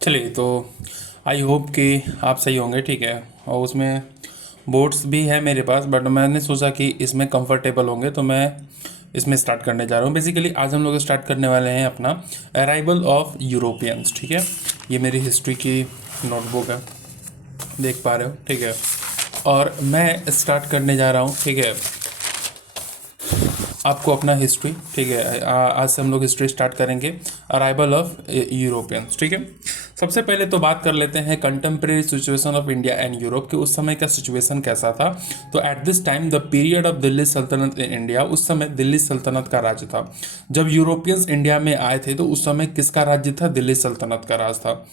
चलिए तो I hope कि आप सही होंगे, ठीक है। और उसमें बोर्ड्स भी है मेरे पास, बट मैंने सोचा कि इसमें कंफर्टेबल होंगे तो मैं इसमें स्टार्ट करने जा रहा हूँ। बेसिकली आज हम लोग स्टार्ट करने वाले हैं अपना अराइवल ऑफ यूरोपियंस, ठीक है। ये मेरी हिस्ट्री की नोटबुक है, देख पा रहे हो, ठीक है। और मैं स्टार्ट करने जा रहा हूँ, ठीक है, आपको अपना हिस्ट्री, ठीक है। आज से हम लोग हिस्ट्री स्टार्ट करेंगे अराइवल ऑफ यूरोपियंस, ठीक है। सबसे पहले तो बात कर लेते हैं contemporary situation of India and Europe के उस समय का सिचुएशन कैसा था। तो eight this time the period of Delhi सल्तनत इन इंडिया, उस समय दिल्ली सल्तनत का राज्य था। जब यूरोपियंस इंडिया में आए थे तो उस समय किसका राज्य था? दिल्ली सल्तनत का राज था।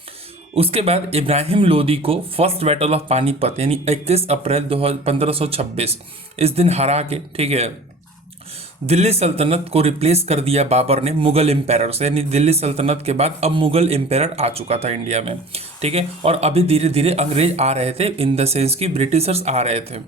उसके बाद इब्राहिम लोदी को फर्स्ट बैटल ऑफ पानीपत यानी 21 अप्रैल 1526 इस दिन हरा के, ठीक है, दिल्ली सल्तनत को रिप्लेस कर दिया बाबर ने मुगल एम्पायर से। यानी दिल्ली सल्तनत के बाद अब मुगल एम्पायर आ चुका था इंडिया में, ठीक है। और अभी धीरे धीरे अंग्रेज आ रहे थे, इन द सेंस की ब्रिटिशर्स आ रहे थे।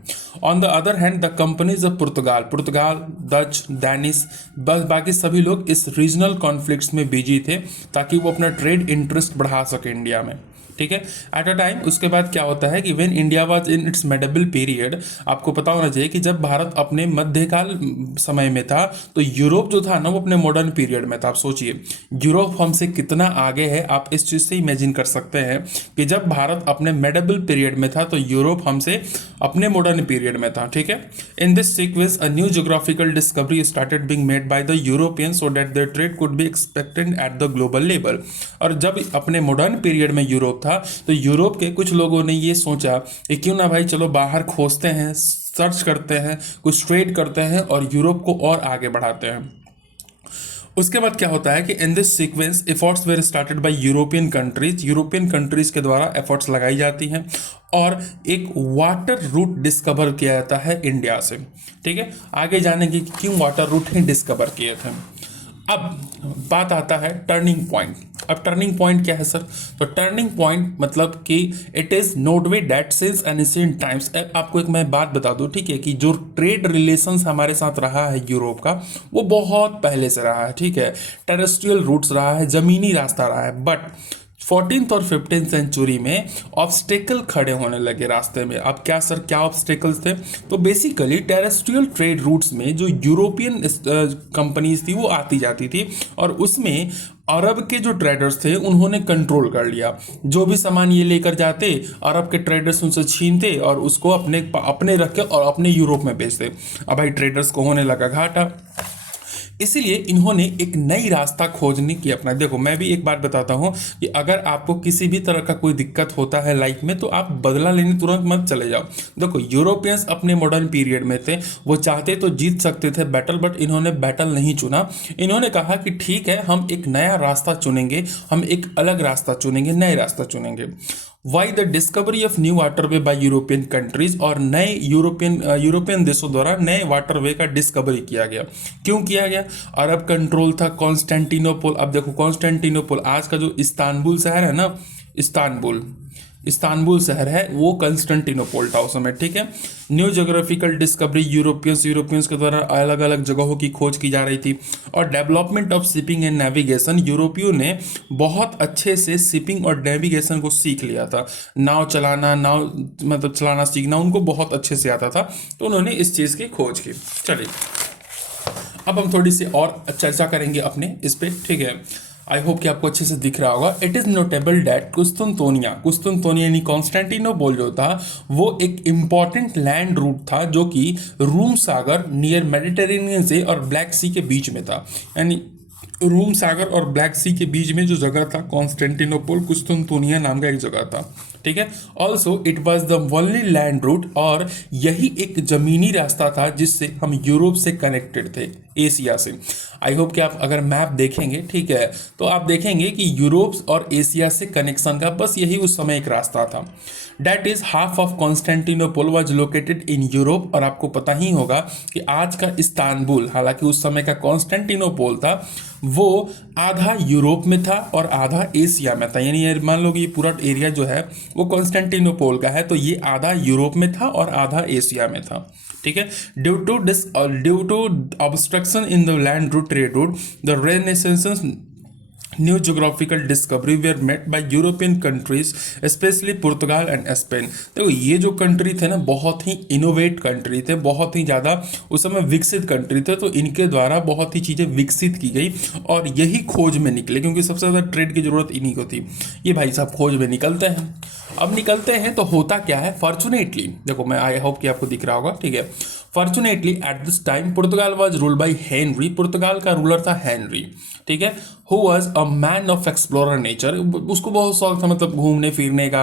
On the other hand the companies of Portugal, Dutch, Danish, बस बाकी सभी लोग इस रीजनल कॉन्फ्लिक्ट्स में बिजी थे ताकि वो अपना ट्रेड इंटरेस्ट बढ़ा सके इंडिया में, ठीक है। एट अ टाइम उसके बाद क्या होता है कि when India was in its medieval period, आपको पता होना चाहिए कि जब भारत अपने मध्यकाल समय में था तो यूरोप जो था ना वो अपने मॉडर्न पीरियड में था। आप सोचिए यूरोप हमसे कितना आगे है, आप इस चीज से इमेजिन कर सकते हैं कि जब भारत अपने मेडिवल पीरियड में था तो यूरोप हमसे अपने मॉडर्न पीरियड में था, ठीक है। In this sequence a new geographical discovery started being made by the European so that there trade could be expected at the global level. और जब अपने मॉडर्न पीरियड में यूरोप था तो यूरोप के कुछ लोगों ने ये सोचा कि क्यों ना भाई चलो बाहर खोजते हैं, सर्च करते हैं, कुछ ट्रेड करते हैं और यूरोप को और आगे बढ़ाते हैं। उसके बाद क्या होता है कि in this sequence efforts were started by European countries के द्वारा एफर्ट्स लगाई जाती हैं और एक वाटर रूट डिस्कवर किया जाता है इंडिया से, ठीक है। आगे जाने की क्यों वाटर रूट ही डिस्कवर किए थे। अब बात आता है टर्निंग पॉइंट। अब टर्निंग पॉइंट क्या है सर? तो टर्निंग पॉइंट मतलब कि it is noteworthy that since ancient times. आपको एक मैं बात बता दूं, ठीक है, कि जो ट्रेड रिलेशंस हमारे साथ रहा है यूरोप का वो बहुत पहले से रहा है, ठीक है। टेरेस्ट्रियल रूट्स रहा है, जमीनी रास्ता रहा है, बट 14th और 15th सेंचुरी में ऑब्स्टेकल खड़े होने लगे रास्ते में। अब क्या सर, क्या ऑब्स्टेकल्स थे? तो बेसिकली टेरेस्ट्रियल ट्रेड रूट्स में जो यूरोपियन कंपनीज थी वो आती जाती थी और उसमें अरब के जो ट्रेडर्स थे उन्होंने कंट्रोल कर लिया। जो भी सामान ये लेकर जाते अरब के ट्रेडर्स उनसे छीनते और उसको अपने अपने रख के और अपने यूरोप में बेचते। अब भाई ट्रेडर्स को होने लगा घाटा, इसीलिए इन्होंने एक नई रास्ता खोजने की अपना। देखो मैं भी एक बात बताता हूं कि अगर आपको किसी भी तरह का कोई दिक्कत होता है लाइफ में तो आप बदला लेने तुरंत मत चले जाओ। देखो यूरोपियंस अपने मॉडर्न पीरियड में थे, वो चाहते तो जीत सकते थे बैटल, बट इन्होंने बैटल नहीं चुना। इन्होंने कहा कि ठीक है हम एक नया रास्ता चुनेंगे, हम एक अलग रास्ता चुनेंगे, नए रास्ता चुनेंगे। Why the discovery of new waterway bye European countries, और नए यूरोपियन देशों द्वारा नए वाटरवे का डिस्कवरी किया गया। क्यों किया गया? अरब कंट्रोल था, कॉन्स्टेंटिनोपोल। अब देखो कॉन्स्टेंटिनोपोल आज का जो इस्तांबुल शहर है ना, इस्तांबुल शहर है वो कंस्टेंटिनोपोल था उस समय, ठीक है। न्यू ज्योग्राफिकल डिस्कवरी यूरोपियंस के द्वारा अलग अलग जगहों की खोज की जा रही थी। और development of shipping and navigation, यूरोपियों ने बहुत अच्छे से शिपिंग और नेविगेशन को सीख लिया था। नाव चलाना सीखना उनको बहुत अच्छे से आता था, तो उन्होंने इस चीज़ की खोज की। चलिए अब हम थोड़ी सी और चर्चा करेंगे अपने इस पे, ठीक है। आई होप कि आपको अच्छे से दिख रहा होगा। इट इज नोटेबल डैट कुस्तुनतोनिया यानी कॉन्स्टेंटिनोपोल जो था वो एक इंपॉर्टेंट लैंड रूट था जो कि रूम सागर नियर मेडिटेरेनियन से और ब्लैक सी के बीच में था। यानी रूम सागर और ब्लैक सी के बीच में जो जगह था कॉन्स्टेंटिनोपोल कुस्तुनतोनिया नाम का एक जगह था, ठीक है। Also it was the only land route, और यही एक जमीनी रास्ता था जिससे हम यूरोप से कनेक्टेड थे, एशिया से। आई होप कि आप अगर मैप देखेंगे, ठीक है, तो आप देखेंगे कि यूरोप और एशिया से कनेक्शन का बस यही उस समय एक रास्ता था। That is half of Constantinople was located in Europe. और आपको पता ही होगा कि आज का इस्तांबुल, हालांकि उस समय का कॉन्स्टेंटिनोपोल था, वो आधा यूरोप में था और आधा एशिया में था। यानी मान लो कि ये पूरा एरिया जो है वो कॉन्स्टेंटिनोपोल का है, तो ये आधा यूरोप में था और आधा एशिया में था, ठीक है। Due to obstruction in the land route trade route the renaissance new geographical discovery were made by European countries specially Portugal and Spain. देखो ये जो कंट्री थे ना बहुत ही इनोवेट कंट्री थे, बहुत ही ज़्यादा उस समय विकसित कंट्री थे, तो इनके द्वारा बहुत ही चीज़ें विकसित की गई और यही खोज में निकले, क्योंकि सबसे ज़्यादा ट्रेड की ज़रूरत इन्हीं को थी। ये भाई साहब खोज में निकलते हैं। अब निकलते हैं तो होता क्या है, फॉर्चुनेटली देखो मैं आई होप कि आपको दिख रहा होगा, ठीक है। Fortunately at this time Portugal was ruled by Henry, Portugal का रूलर था हेनरी, ठीक है। Who was a man of explorer nature, उसको बहुत शौक था मतलब घूमने फिरने का,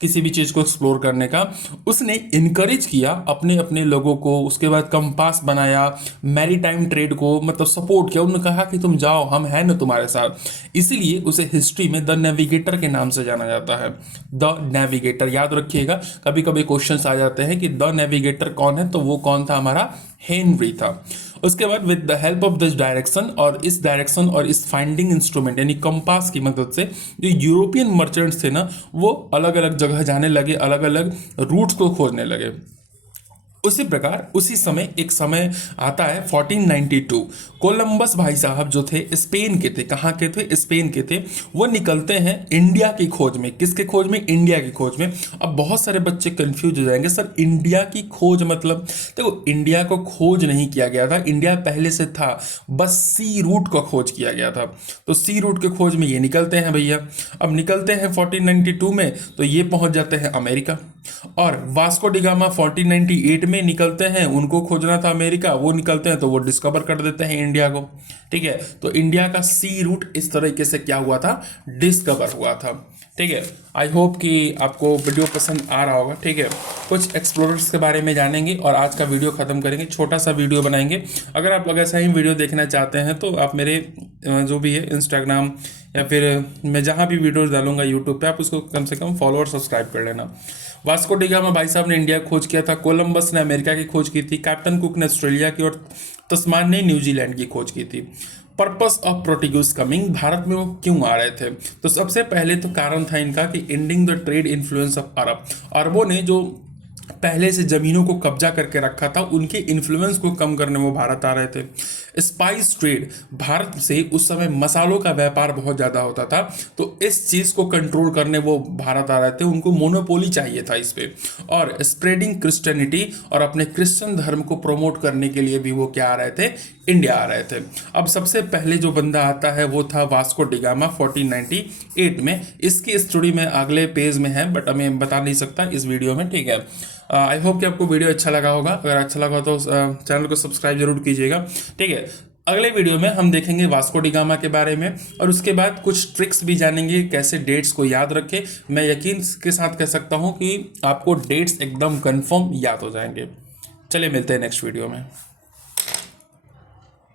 किसी भी चीज़ को एक्सप्लोर करने का। उसने इनकरेज किया अपने अपने लोगों को, उसके बाद कंपास बनाया, मैरीटाइम ट्रेड को मतलब सपोर्ट किया। उन्होंने कहा कि तुम जाओ, हम हैं ना तुम्हारे साथ। इसीलिए उसे हिस्ट्री में द नेविगेटर के नाम से जाना जाता है। द नेविगेटर याद रखिएगा, कभी कभी क्वेश्चंस आ जाते हैं कि द नेविगेटर कौन है, तो वो कौन था, हमारा हेनरी था। उसके बाद with the help of this direction और इस फाइंडिंग इंस्ट्रूमेंट यानी कंपास की मदद से जो यूरोपियन मर्चेंट्स थे ना वो अलग अलग जगह जाने लगे, अलग अलग रूट्स को खोजने लगे। उसी प्रकार उसी समय एक समय आता है 1492। कोलंबस भाई साहब जो थे स्पेन के थे, कहाँ के थे, स्पेन के थे। वो निकलते हैं इंडिया की खोज में। किसके खोज में, इंडिया की खोज में। अब बहुत सारे बच्चे कंफ्यूज हो जाएंगे, सर इंडिया की खोज मतलब, देखो इंडिया को खोज नहीं किया गया था, इंडिया पहले से था, बस सी रूट को खोज किया गया था। तो सी रूट के खोज में ये निकलते हैं भैया। अब निकलते हैं 1492 में, तो ये पहुंच जाते हैं अमेरिका। और वास्को डिगामा 1498 में निकलते हैं, उनको खोजना था अमेरिका, वो निकलते हैं तो वो डिस्कवर कर देते हैं इंडिया को, ठीक है। तो इंडिया का सी रूट इस तरीके से क्या हुआ था, डिस्कवर हुआ था, ठीक है। आई होप कि आपको वीडियो पसंद आ रहा होगा, ठीक है। कुछ एक्सप्लोरर्स के बारे में जानेंगे और आज का वीडियो खत्म करेंगे, छोटा सा वीडियो बनाएंगे। अगर आप लोग ऐसा ही वीडियो देखना चाहते हैं तो आप मेरे जो भी है इंस्टाग्राम या फिर मैं जहाँ भी वीडियोस डालूंगा यूट्यूब पे, आप उसको कम से कम फॉलो और सब्सक्राइब कर लेना। वास्को डिगामा भाई साहब ने इंडिया की खोज किया था, कोलंबस ने अमेरिका की खोज की थी, कैप्टन कुक ने ऑस्ट्रेलिया की और तस्मान ने न्यूजीलैंड की खोज की थी। Purpose of Portuguese coming, Bharat में वो क्यों आ रहे थे, तो सबसे पहले तो कारण था इनका कि ending the trade influence of Arab. अरबों ने जो पहले से जमीनों को कब्जा करके रखा था, उनके इन्फ्लुएंस को कम करने वो भारत आ रहे थे। स्पाइस ट्रेड, भारत से उस समय मसालों का व्यापार बहुत ज़्यादा होता था, तो इस चीज़ को कंट्रोल करने वो भारत आ रहे थे, उनको मोनोपोली चाहिए था इस पे। और स्प्रेडिंग क्रिश्चियनिटी, और अपने क्रिश्चियन धर्म को प्रमोट करने के लिए भी वो क्या आ रहे थे, इंडिया आ रहे थे। अब सबसे पहले जो बंदा आता है वो था वास्को डिगामा 1498 में। इसकी स्टोरी में अगले पेज में है बट मैं बता नहीं सकता इस वीडियो में, ठीक है। आई होप कि आपको वीडियो अच्छा लगा होगा, अगर अच्छा लगा तो चैनल को सब्सक्राइब जरूर कीजिएगा, ठीक है। अगले वीडियो में हम देखेंगे वास्को डिगामा के बारे में और उसके बाद कुछ ट्रिक्स भी जानेंगे कैसे डेट्स को याद रखें। मैं यकीन के साथ कह सकता हूं कि आपको डेट्स एकदम कंफर्म याद हो जाएंगे। चलिए मिलते हैं नेक्स्ट वीडियो में।